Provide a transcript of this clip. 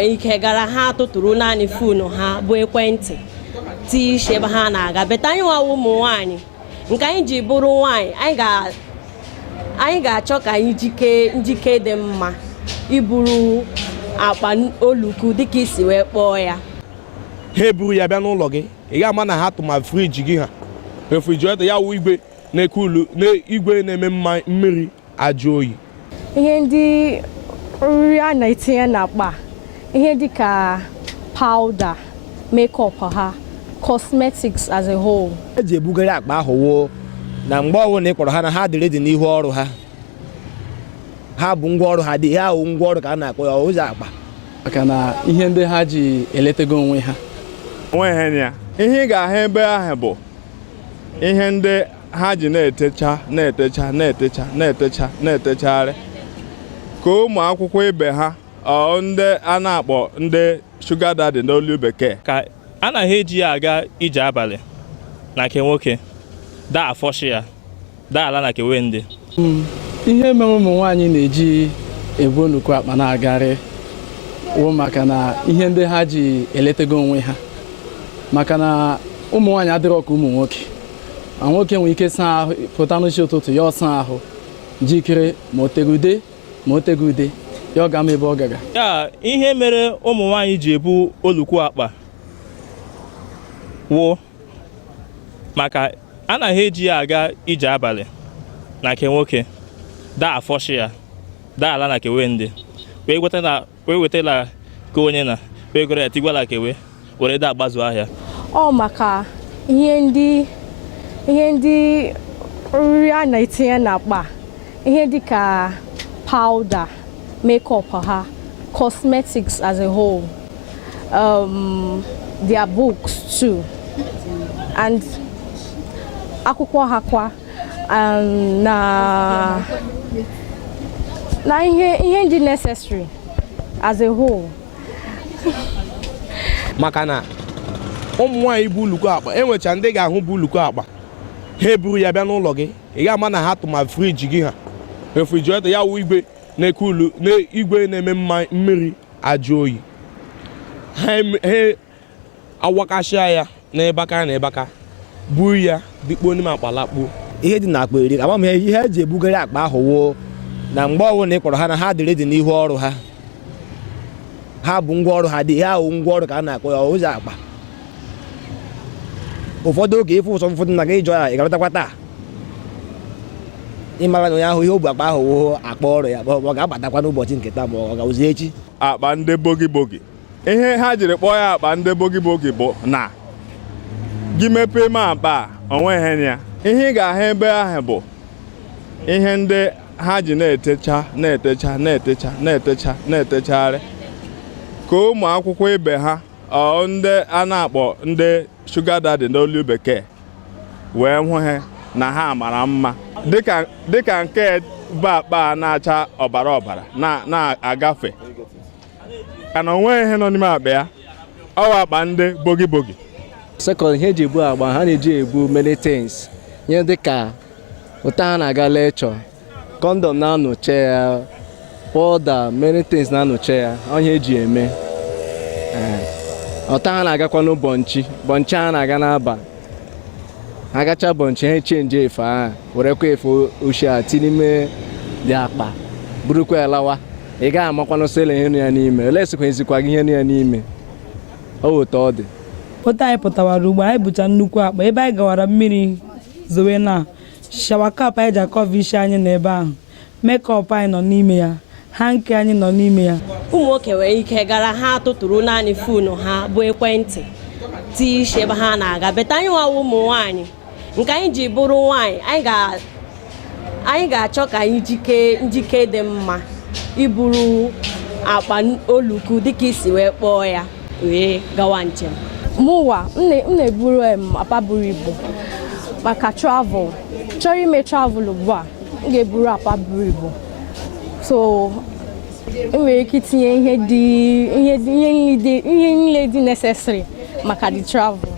nwere ike gara ha tụtụrụ naanị foonu ha bụ ekwentị tii ishe ebe ha na-aga beta anyị nwawa ụmụ nwaanyị nke anyị ji bụrụ nwaanyị anyị ga-achọ ka anyị njike dị mma iburu akpa oluku dịka isi wee kpọọ ya. Ha eburu ya bịa n'ụlọ gị, ị ga-ama na ha tụma friji gị ha refrigerator ya wụ igwe na-ekulu igwe na-eme mmiri ajụ oyi. Ihe ndị nri a na-etinye n'akpa ihe dịka powder, makeup ha, cosmetics as a whole. Eji ebugara akpa ahụ woo na mgbe ọbụla ị kpọrọ ha na ha dịrị dị n'ihu ọrụ ha. Ha bụ ngwa ọrụ ha dị ha wụ ngwa ọrụ ka a na-akpọ ya ụzọ akpa. Maka na ihe ndị ha ji eletego onwe ha. Ya ihe ị ga-ahụ ebe ahụ bụ ihe ndị ha ji na-etechagharị ka ụmụ akwụkwọ ibe ha ndị a na-akpọ ndị sugar daddy n'olu bekee ka anaghị eji ya aga ije abalị na nke nwoke daa afọshi ya daa ala na kewe ndị ihe mere ụmụ nwaanyị na-eji ebu nnukwu akpa na-agarị wụ maka na ihe ndị ha ji eletego onwe ha maka na ụmụ nwaanyị adịrọ ka ụmụ nwoke ma nwoke nwere ike saa ahụ pụta n'isi ụtụtụ ya ọsa ahụ jikere ma o tego ude ya ọ ga-ama ebe ọ gaga. Ya ihe mere ụmụ nwaanyị ji ebu olukwu akpa wụ maka anaghị eji ya aga ije abalị na nke nwoke daa afọshi ya daa ala na kewe ndị wee wetala ka onye na wee goro ya tigwala kewe were daa agbazu ahịa. Ọ maka ihe ndị nri a na-etinye n'akpa ihe dịka powder, makeup ha, cosmetics as a whole, their books too, and akwụkwọ ha kwa na ihe ndị necessary as a whole. Maka na ụmụ nwaanyị bụ uluku akpa enwecha ndị ga-ahụ bụ uluku akpa ha eburu ya bịa n'ụlọ gị, ị ga-ama na ha tụma friji gị ha refrigerator ya wụ igwe na-ekulu igwe na-eme mmiri ajụ oyi. Ha awakashia ya n'ebaka buru ya dịkpo n'ime akpa lakpuo. Ihe dị n'akpa eri ama m ihe eji ebugara akpa ahụ woo na mgbe ọbụla ị kpọrọ ha na ha dịrị dị n'ihu ọrụ ha. Ha bụ ngwa ọrụ ha dị ha wụ ngwa ọrụ ka a na-akpọ ya ụzọ akpa. Ụfọdụ oge ịfụ ụsọ ụfọdụ na gị ịjọ ya ị ga-abatakwa taa ịmara na onye ahụ ihe obu akpa ahụ wụ akpa ọrụ ya ọ ga-abatakwa n'ụbọchị nke taa ma ọ ga-awụzi echi. Akpa ndị bogi ihe ha jiri kpọọ ya akpa ndị bogi bụ na gị mepee m akpa onweghị ya ihe ị ga-ahụ ebe ahụ bụ ihe ndị ha ji na-etechagharị ka ụmụ akwụkwọ ibe ha ndị a na-akpọ ndị sugar daddy n'olu bekee wee hụ ha na ha mara mma dịka nke bụ akpa na-acha ọbara na-agafe ka na onweghị ihe nọ n'ime akpa ya ọ bụ akpa ndị bogi. Sekọnd ihe eji ebu agba ha na-eji ebu many things ihe dịka ụta ha na-aga lecture, kọndọm na-anọche ya, powder, many things na-anọche ya onye eji eme. Ụta ha na-agakwa n'ụbọnchị ha na-aga n'aba ha gacha bọnchị ha chenji efe ahụ werekwa efe ochie a tinye n'ime dị akpa burukwa ya lawa. Ị gaghị amakwanụ sele ihe nụ ya n'ime olesikwa gị ihe nụ ya n'ime otu ọ dị. Otu anyị pụtawara ugbo anyị bụcha nnukwu akpa ebe anyị gawara mmiri zowe na shawa kap anyị ji akọva isi anyị n'ebe ahụ, mekọp anyị nọ n'ime ya, hanki anyị nọ n'ime ya. Ụmụ nwoke nwere ike gara ha tụtụrụ naanị foonu ha bụ ekwentị tii ishe ebe ha na-aga beta anyị nwawa ụmụ nwaanyị nke anyị ji bụrụ nwaanyị anyị ga-achọ ka anyị njike dị mma iburu akpa oluku dịka isi wee kpọọ ya wee gawa njem. Mụwa m na-eburu akpa buru ibu maka travel, chọrọ ime travel ugbu a m ga-eburu akpa buru ibu, so enwere ike itinye ihe niile dị necessary maka the travel.